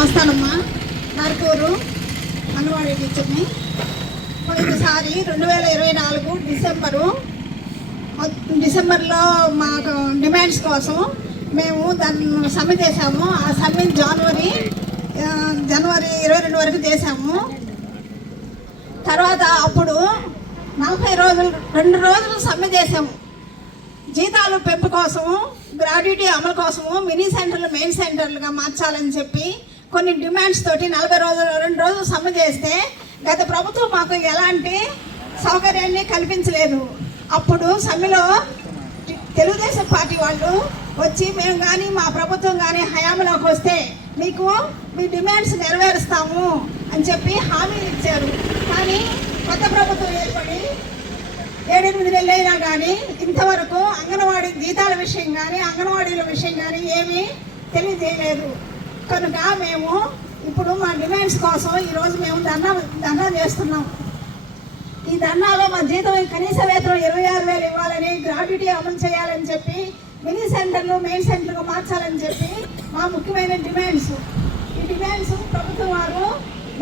వస్తానమ్మా నరకూరు అంగన్వాడీ టీచర్ని. పోయినసారి 2024 డిసెంబర్లో మాకు డిమాండ్స్ కోసం మేము దాన్ని సమ్మె చేసాము. ఆ సమ్మె జనవరి 22 వరకు చేసాము. తర్వాత అప్పుడు 40 రోజులు 2 రోజులు సమ్మె చేసాము. జీతాలు పెంపు కోసము, గ్రాడ్యుటీ అమలు కోసము మినీ సెంటర్లు మెయిన్ సెంటర్లుగా మార్చాలని చెప్పి కొన్ని డిమాండ్స్ తోటి 2 రోజులు సమ్మె చేస్తే గత ప్రభుత్వం మాకు ఎలాంటి సౌకర్యాన్ని కల్పించలేదు. అప్పుడు సమ్మెలో తెలుగుదేశం పార్టీ వాళ్ళు వచ్చి మేము కానీ మా ప్రభుత్వం కానీ హయాంలోకి వస్తే మీకు మీ డిమాండ్స్ నెరవేరుస్తాము అని చెప్పి హామీలు ఇచ్చారు. కానీ కొత్త ప్రభుత్వం ఏర్పడి 7-8 నెలలు అయినా కానీ ఇంతవరకు అంగన్వాడీ జీతాల విషయం కానీ అంగన్వాడీల విషయం కానీ ఏమీ తెలియజేయలేదు. కనుక మేము ఇప్పుడు మా డిమాండ్స్ కోసం ఈరోజు మేము ధర్నా చేస్తున్నాం. ఈ ధర్నాలో మా జీతం కనీస వేతనం 26,000 ఇవ్వాలని, గ్రాడ్యుటీ అమలు చేయాలని చెప్పి, మినీ సెంటర్లు మెయిన్ సెంటర్గా మార్చాలని చెప్పి మా ముఖ్యమైన డిమాండ్స్. ఈ డిమాండ్స్ ప్రభుత్వం వారు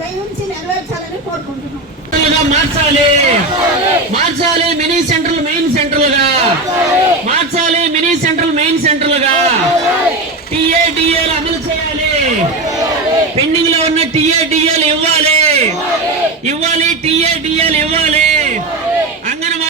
దయవుంచి నెరవేర్చాలని కోరుకుంటున్నాం. మార్చాలి మినీ సెంటర్లు మెయిన్ సెంటర్లుగా మార్చాలి. మినీ సెంటర్లు మెయిన్ సెంటర్లుగా టీఏడిఏలు అమలు చేయాలి. పెండింగ్ లో ఉన్న టీఏడిఏలు ఇవ్వాలి. టీఏడిఏలు ఇవ్వాలి.